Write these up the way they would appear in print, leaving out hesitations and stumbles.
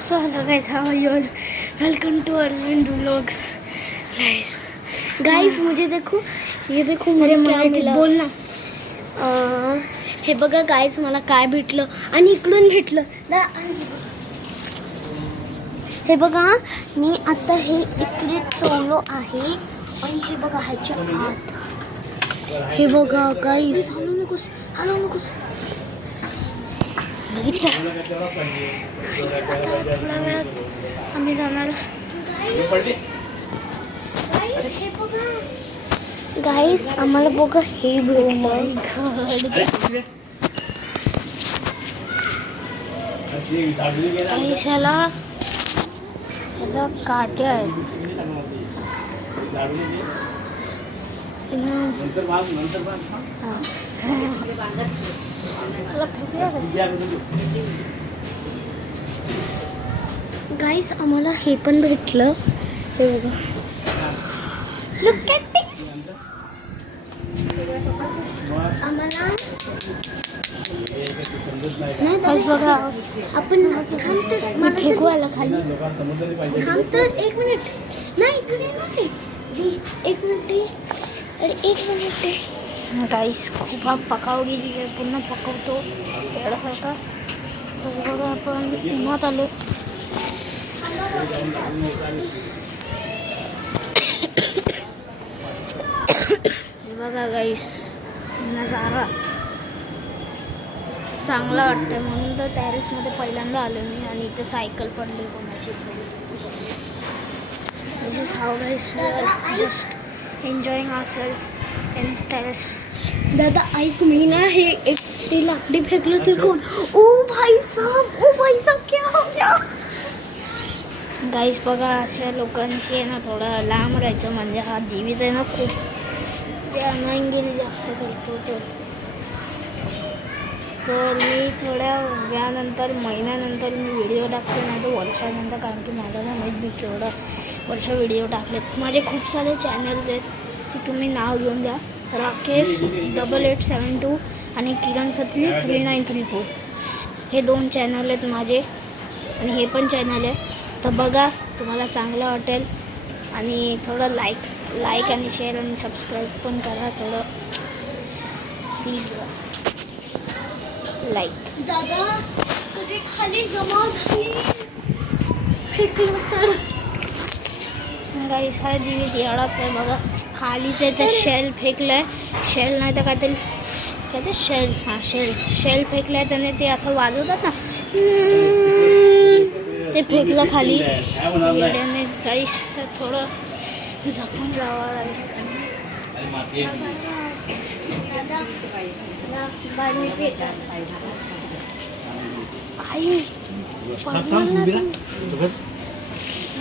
So hello guys, how are you? Welcome to Arvind vlogs. Guys मुझे देखो, ये देखो मुझे क्या मिला. बोल ना. हे बघा गाइस, मला काय भेटलं आणि इकडून भेटलं ना. हे बघा, मी आता हे इकडे ठेवलो आहे आणि हे बघा ह्याच्या आत. हे बघा गाइस, हलू नकोस, हलू नकोस. बघितलं. आता थोड्या वेळात आम्ही जाणार. गाईस आम्हाला बघा हे भेटलं. गाईस ह्याला काट्या आहेत. गाईस आम्हाला हे पण भेटलं. हे बघा, लुक ॲट दिस. आम्हाला नाही बघा, आपण थांब तर मला फेकवायला खाली. थांब तर एक मिनिट. नाही एक मिनिट. अरे एक मिनिट. गाईस खूप पकाव गेली आहे, पुन्हा पकवतो एवढ्यासारखा. बघा आपण उन्हात आलो. बघा गाईस, नजारा चांगला वाटतंय म्हणून तर टेरेसमध्ये पहिल्यांदा आलो मी. आणि इथे सायकल पडली कोणाची. This is how guys we are just enjoying ourselves in terrace. दादा ऐक, मी ना हे एक ते लाकडी फेकलं ते कोण. ओ भाई साहब क्या हो गया. गाईस बघा, अशा लोकांशी आहे ना थोडं लांब राहायचं. म्हणजे हा जीवित आहे ना खूप ते अनांगिरी जास्त करतो तर मी थोड्या वेळानंतर महिन्यानंतर मी व्हिडिओ टाकते, नाही तर वर्षानंतर. कारण की माझा ना माहीत नाही केवढं वर्ष व्हिडिओ टाकलेत. माझे खूप सारे चॅनल्स आहेत, ते तुम्ही नाव घेऊन द्या. राकेश 8872 आणि किरण खत्री 3934. हे 2 चॅनल आहेत माझे आणि हे पण चॅनल आहे. तर बघा, तुम्हाला चांगलं वाटेल. आणि थोडं लाईक आणि शेअर आणि सबस्क्राईब पण करा थोडं प्लीज. लाईक. दादा सगळे खाली जमा झाले, फेकलं तर. गाईस हा जीवित येडाच आहे. बघा खाली ते शेल फेकलंय. शेल नाही तर काय ते शेल. शेल फेकलंय त्याने. ते असं वाजवतात ना, ते फेकलं खाली येड्याने. गाईस तर थोडं जपून जावं लागेल.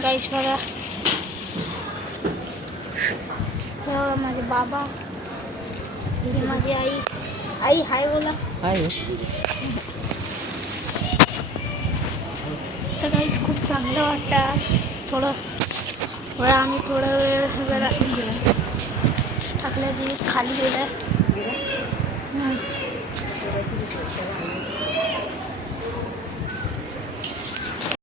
गाईस बघा, माझे बाबा, ही माझी आई हाय बोला. हाय. तर गाईस खूप चांगलं वाटतं. थोडं वेळा आम्ही थोडा वेळ टाकल्या की खाली गेलं.